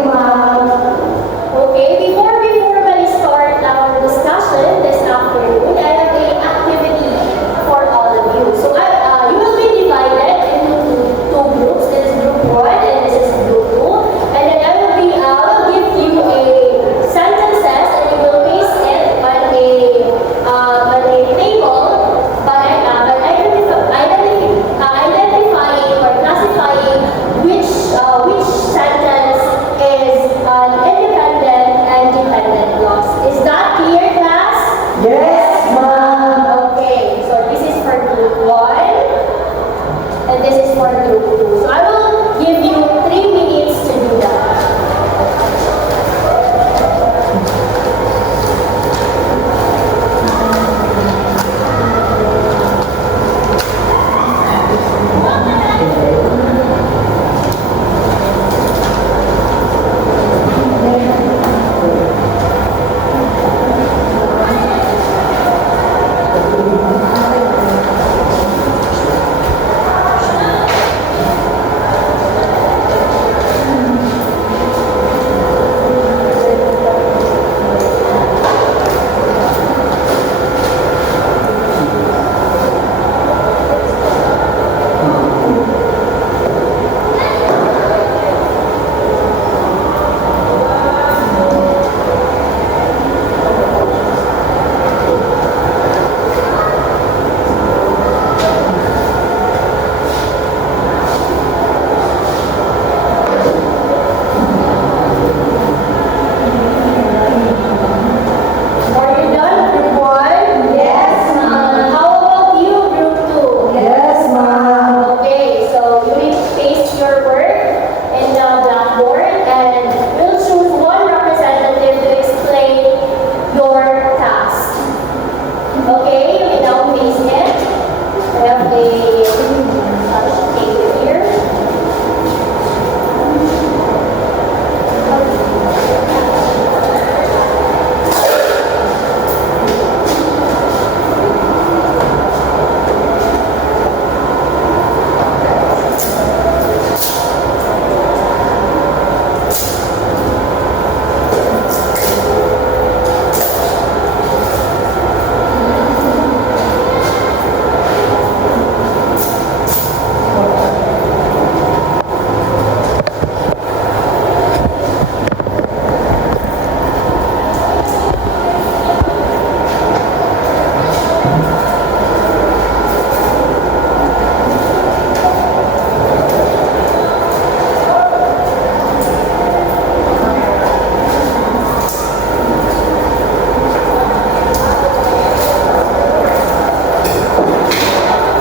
you, ma'am. Okay, before we start our discussion this afternoon, I have a activity for all of you. So you will be divided into two groups. This is group 1 and this is group 2. And then I will give you a sentences and you will paste it on a table by identifying or classifying which sentence is an independent and dependent clause. Is that clear, class? Yes, ma'am. Okay, so this is for group 1 and this is for group 2. So I will give you 3 minutes to do that. Are you done, group 1? Yes, ma'am. How about you, group 2? Yes, ma'am. Okay, so you need to paste your work in the blackboard and we'll choose one representative to explain your task. Okay, you can now paste it. I have a paper here.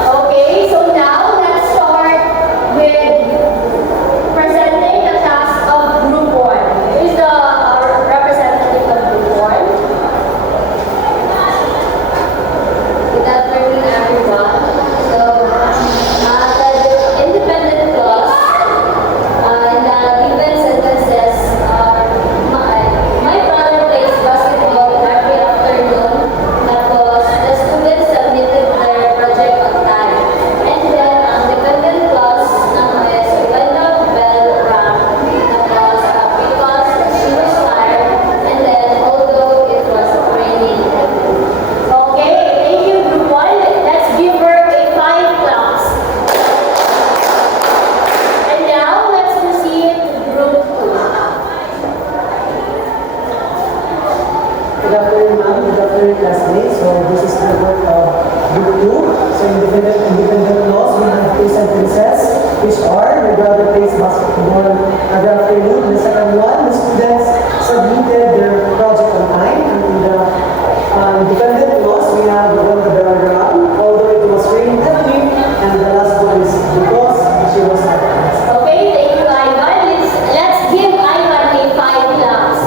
Okay, so now let's start with presenting the task of group 1. Who is the representative of group 1? Good afternoon, everyone. So, the independent clause and the given sentences are my brother plays basketball every afternoon. Tapos, the students submitted their project on time. And then, ang dependent clause naman is when the bell rang. Tapos, because she was tired. And then, although it was raining. Okay, thank you, group 1. Let's give her a 5 claps. And now, let's proceed to group 2. Good afternoon, ma'am. Good afternoon, classmates. So this is the work of group 2. So independent clause, we have two sentences, which are, my brother plays basketball every afternoon. The second one, the students submitted their project on time. And in the dependent clause, we have when the bell rang, although it was raining heavily. And the last one is because she was tired. Okay, thank you, Ivan. Let's give Ivan a 5 claps.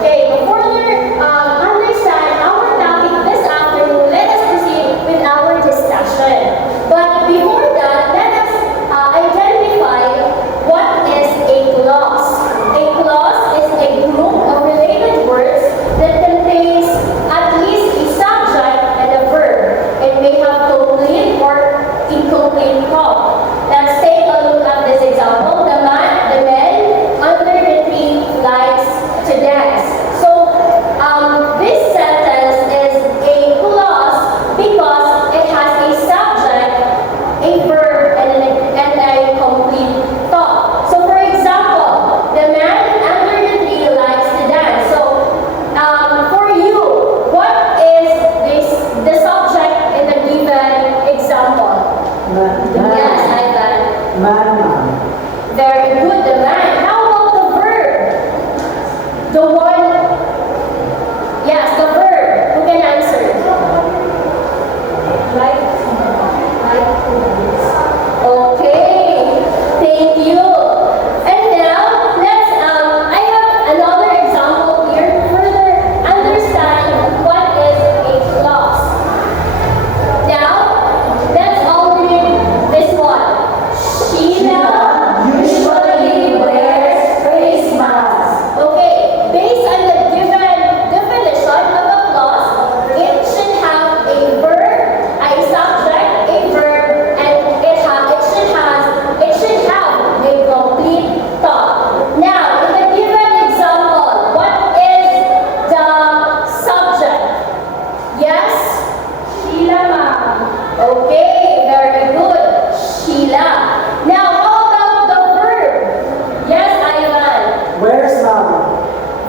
Okay, to further understand our topic this afternoon, let us proceed with our discussion. But before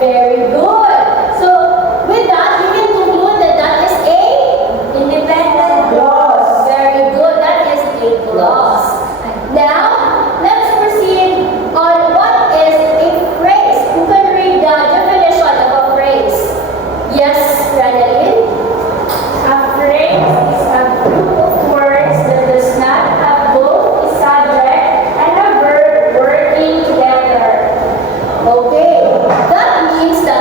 Very good. So, with that, we can conclude that that is a independent Clause. Very good. That is a clause. Now, let's proceed on what is a phrase. Who can read the definition of a phrase? Yes, Ranelin? A phrase is a group of words that does not have both a subject and a verb working together. Okay. That means that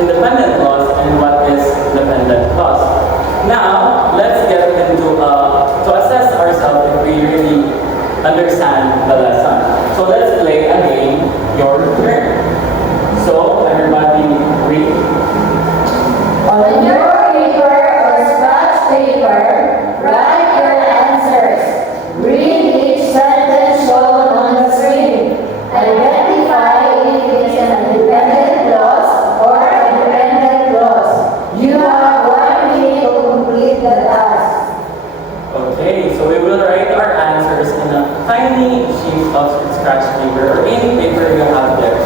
independent clause and what is dependent clause. Now, let's get into to assess ourselves if we really understand the lesson. So let's play a game, your turn. So everybody read. On your paper or scratch paper, write your answers. Read each sentence shown on the screen. Identify if it is an independent clause or a dependent clause. You have 1 minute to complete the task. Okay, so we will write our answers in a tiny sheet of scratch paper or any paper you have there.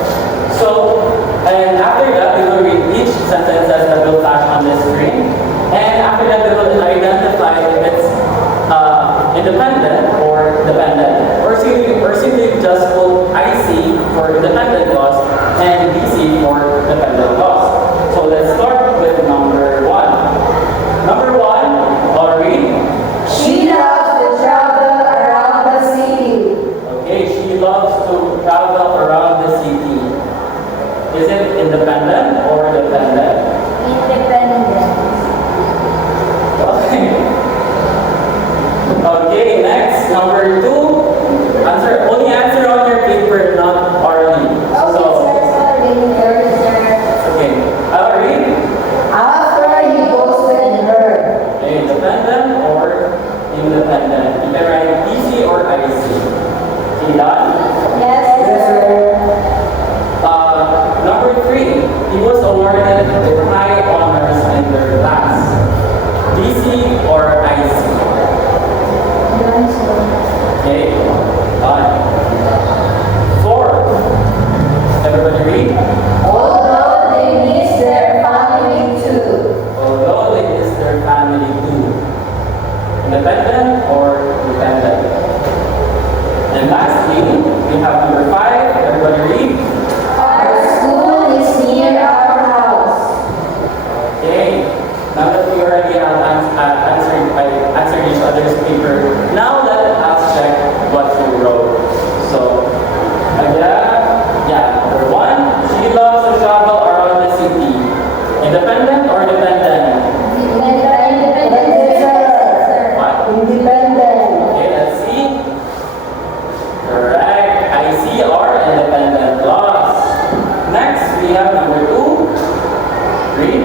So, and after that, we will read each sentence that will flash on the screen. And after that, we will identify if it's independent or dependent. Or simply just put IC for independent clause and DC for dependent clause. So let's start with number 1. Number 1, I'll read. She loves to travel around the city. Okay, she loves to travel around the city. Is it independent or dependent? Independent. Okay. Okay, next, number 2. Answer, only answer on your paper, not orally. Okay, So, sir, sorry. There is there. okay, I'll read. After he ghosted her. Okay, dependent or independent. You can write DC or IC. Okay, done? Yes, sir. Number 3, he was awarded with high honors in their class. DC or IC? Done, sir. Okay, done. 4, everybody read. Although they miss their family too. Although they miss their family too. Independent or dependent? And lastly, we have number 5, everybody read. Our school is near our house. Okay, now that we already have answered each other's paper, now let us check what you wrote. So, number 1, she loves to travel around the city. Independent or dependent? Independent, sir. What? Independent. Okay, let's see. Correct. IC or independent clause. Next, we have number 2. Read.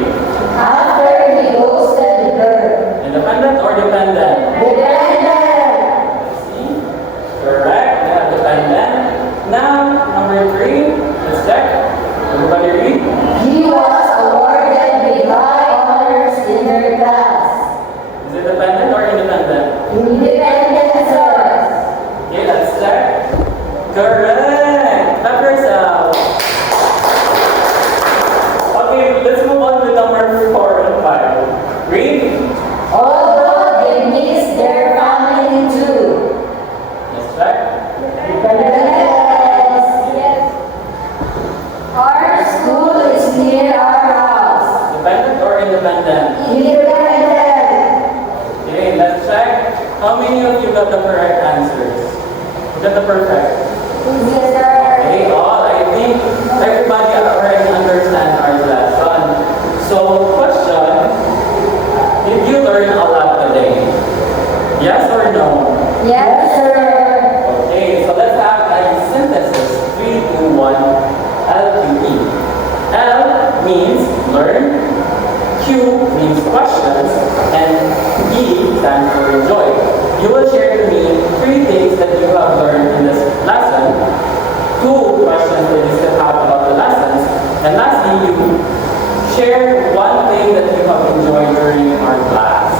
After he ghosted her. Independent or dependent? Dependent. See? Correct. Yeah, dependent. Now, number 3. Let's check. Everybody read. He was awarded with high honors in her class. Is it dependent or independent? Independent, sir. Okay, let's check. Correct. Clap yourself. Okay, let's move on to number 4 and 5. Read. Although they miss their family too. Let's check. Dependent. Yes. Our school is near our house. Dependent or independent? Independent. Okay, let's check. How many of you got the correct answers? Got the perfect? Yes, sir. Okay, all. I think everybody already understand our lesson. So, question, did you learn a lot today? Yes or no? Yes, sir. Okay, so let's have a synthesis. 3, 2, 1, LQE. L means learn, Q means questions, and E stands for enjoy. You will share to me 3 things that you have learned in this lesson, 2 questions that you still have about the lessons, and lastly, you share 1 thing that you have enjoyed during our class.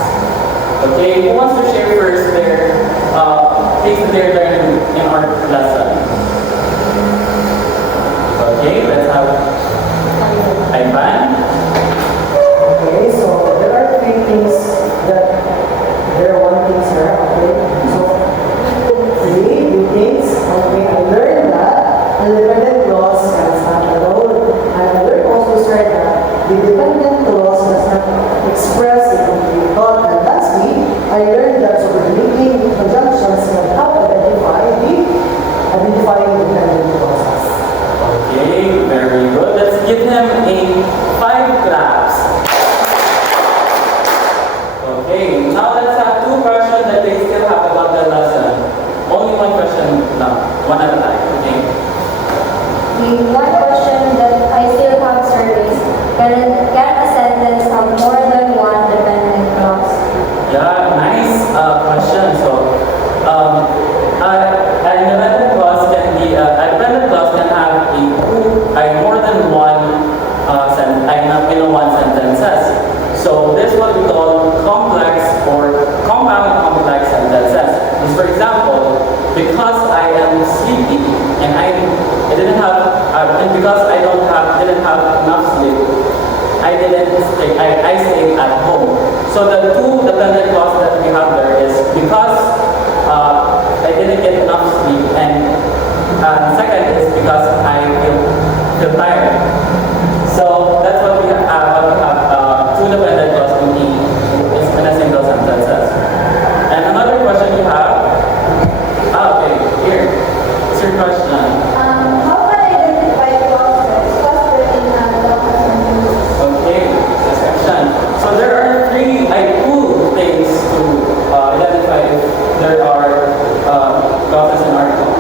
Okay, who wants to share first their things that they're learning in our lesson? Okay, let's have Ivan. Okay, so there are 3 things that there are 1 thing, sir. Okay, so 3 things. Okay, I learned that independent clause can stand alone, and I learned also, sir, that the dependent clause does not express a complete thought. And lastly, I learned that subordinating conjunctions can help identifying dependent clauses. Okay, very good. Let's give him a 5 So the two dependent clause that we have there is because I didn't get enough sleep, and second is because I feel tired. So that's what we have. Two dependent clause in a single sentences. And another question you have. Okay, here. What's your question? How can I identify clauses within a long sentence? Okay, next question. So there are two things to identify if there are clauses in article.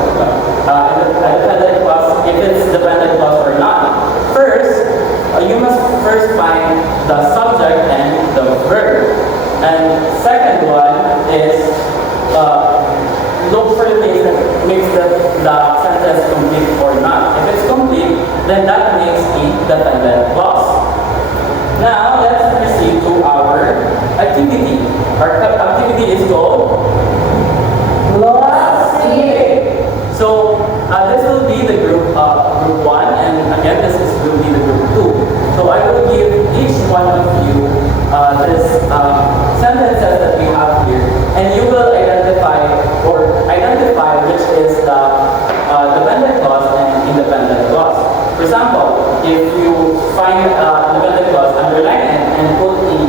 Dependent clause, if it's dependent clause or not. First, you must first find the subject and the verb. And second one is look for the things that makes the sentence complete or not. If it's complete, then that makes a dependent clause. Now, let's proceed to our activity. Our activity is called Clause here. So this will be the group 1, and again this will be the group 2. So I will give each one of you this sentences that we have here, and you will identify which is the dependent clause and independent clause. For example, if you find dependent clause, underline it and put the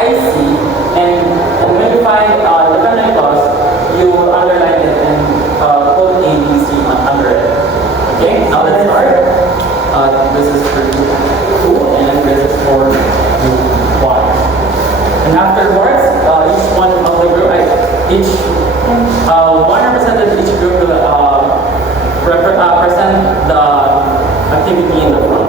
IC, and when you find dependent clause, you underline it and put ABC under it. Okay, now let's start. This is for group 2 and this is for group 1. And afterwards, each one of the group, one representative each group will present the activity in the front.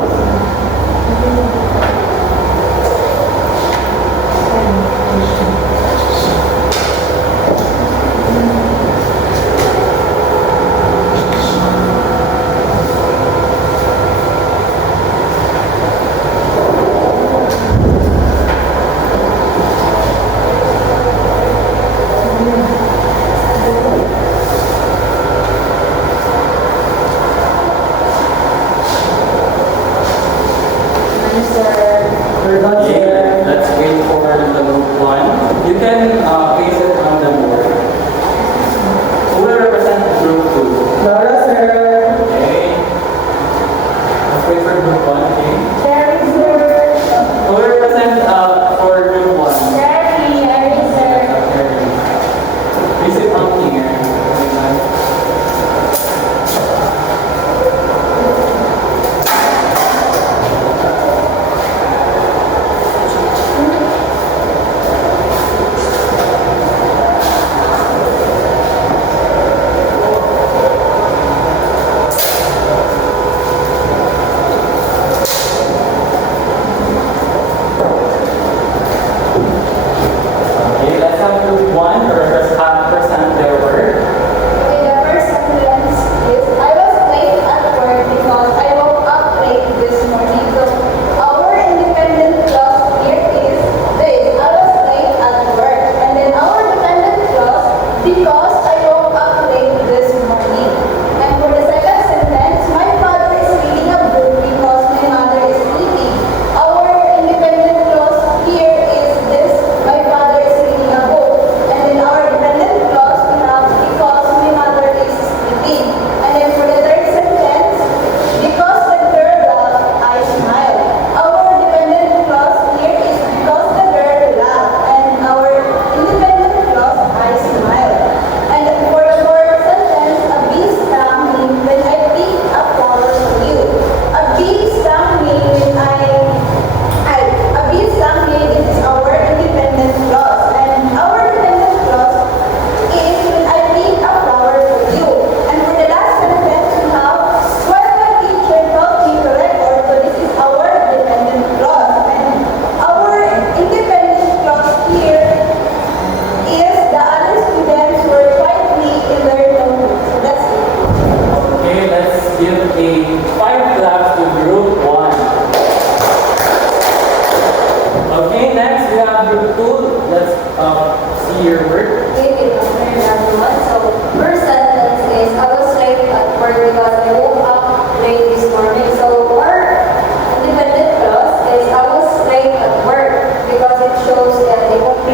Third one, Okay, sir. let's wait for the group 1. You can place it on the board. Who will represent group 2? Laura, sir. Okay. Let's wait for group 1, okay? Cherry, sir. Who will represent for group 1? Cherry, sir. Okay. Please sit on here. Okay, let's have group 1 present their work. Okay, the first sentence is, I was late at work because I woke up late this morning. So our independent clause here is this, I was late at work. And then our dependent clause, because I woke up late this morning. And for the second sentence, my father is reading a book because my mother is sleeping. Our independent clause here is this, my father is reading a book. And then our dependent clause we have because my mother is sleeping. And then for the third sentence, because the girl laughed, I smiled. Our dependent clause here is because the girl laughed. And our independent clause, I smiled. And for the fourth sentence, a bee stung me when I picked up flowers for you. A bee stung me when a bee stung me, this is our independent clause. And our dependent clause is when I pick up flowers for you. And for the last sentence, we have, well, my teacher taught me to record, so this is our dependent clause. And our independent clause here is the other students were quietly in their notebook. So that's it. Okay, let's give a 5 claps to group 1. Okay, next we have group 2. Let's see your work. Okay, good afternoon, everyone. So, first sentence is, I was late at work because I woke up late this morning. So, our independent clause is, I was late at work because it shows that they woke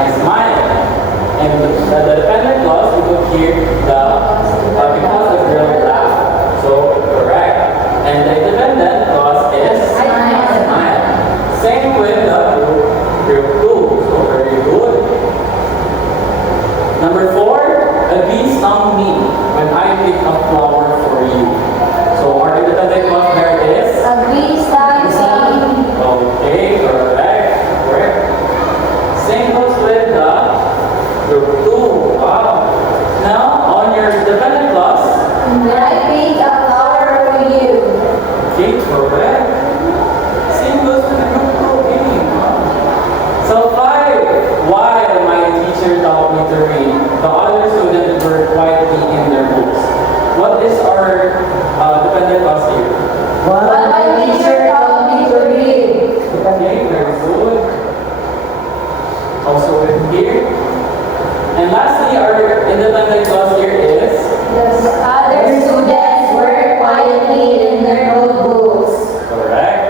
I smile. And the dependent clause, we put here because the girl laughed. So correct. And the independent clause is smile. Same with the group 2. So very good. Number 4, a bee stung me when I picked a flower for you. So our independent clause there is A bee stung me. okay, correct. Same goes with the group 2. Wow. Now, on your dependent clause, When I pick a flower for you. okay, correct. Same goes with the group 2. Okay. Wow. So 5, while my teacher taught me to read, the other students were quietly in their books. What is our dependent clause here? But my teacher taught me to read. Okay, very good. Also with here. And lastly, our independent clause here is The other students work quietly in their notebooks. correct.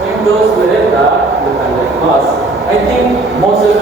Same goes with the dependent clause. I think most of